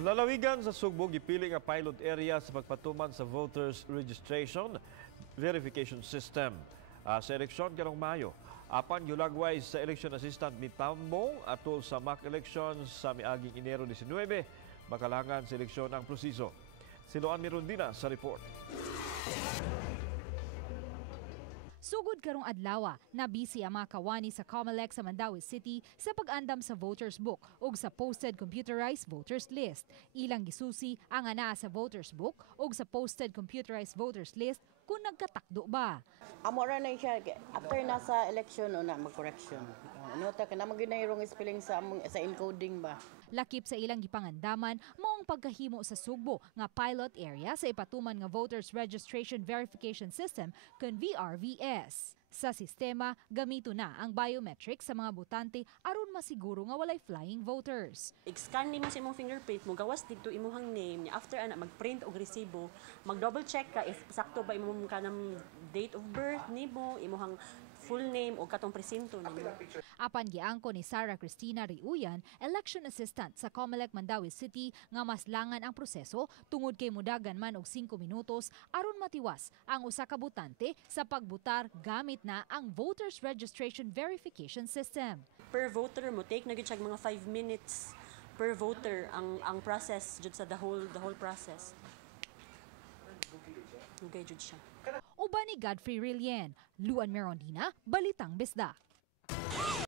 Lalawigan sa Sugbo gipili nga pilot area sa pagpatuman sa voters registration verification system sa eleksyon karong Mayo. Apan gilagway sa election assistant ni Tambong atol sa mock elections sa miaging Enero 19, makalangan sa eleksyon ang proseso. Siloan ni Rondina sa report. Sugod karong adlaw, nabisi ang mga kawani sa Comelec sa Mandaue City sa pag-andam sa voters book ug sa posted computerized voters list. Ilang gisusi ang anaa sa voters book ug sa posted computerized voters list kung nagkatakdo ba. Amo ra na siya after nasa election na mag-correction. Ano ta kana maginayong spelling sa encoding ba. Lakip sa ilang gipangandaman moong pagkahimo sa Sugbo nga pilot area sa ipatuman nga voters registration verification system kun VRVS. Sa sistema, gamito na ang biometrics sa mga botante aron masiguro nga walay flying voters. I-scan nimo sa imong fingerprint mo, gawas dito imong name, after ana mag-print og resibo, mag-double check ka if sakto ba imong kanang date of birth nimo, imong full name o katong presinto nimo. Apan giangko ni Sarah Cristina Riuyan, election assistant sa Comelec Mandaue City, nga mas langan ang proseso tungod kay mudagan man og 5 minutos aron matiwas ang usa ka botante sa pagbotar gamit na ang voters registration verification system. Per voter mo take na gyud siya mga 5 minutes per voter ang process jud sa the whole process. Okay jud siya. Uban ni Godfrey Rilien, Luan Merondina, Balitang Bisdak.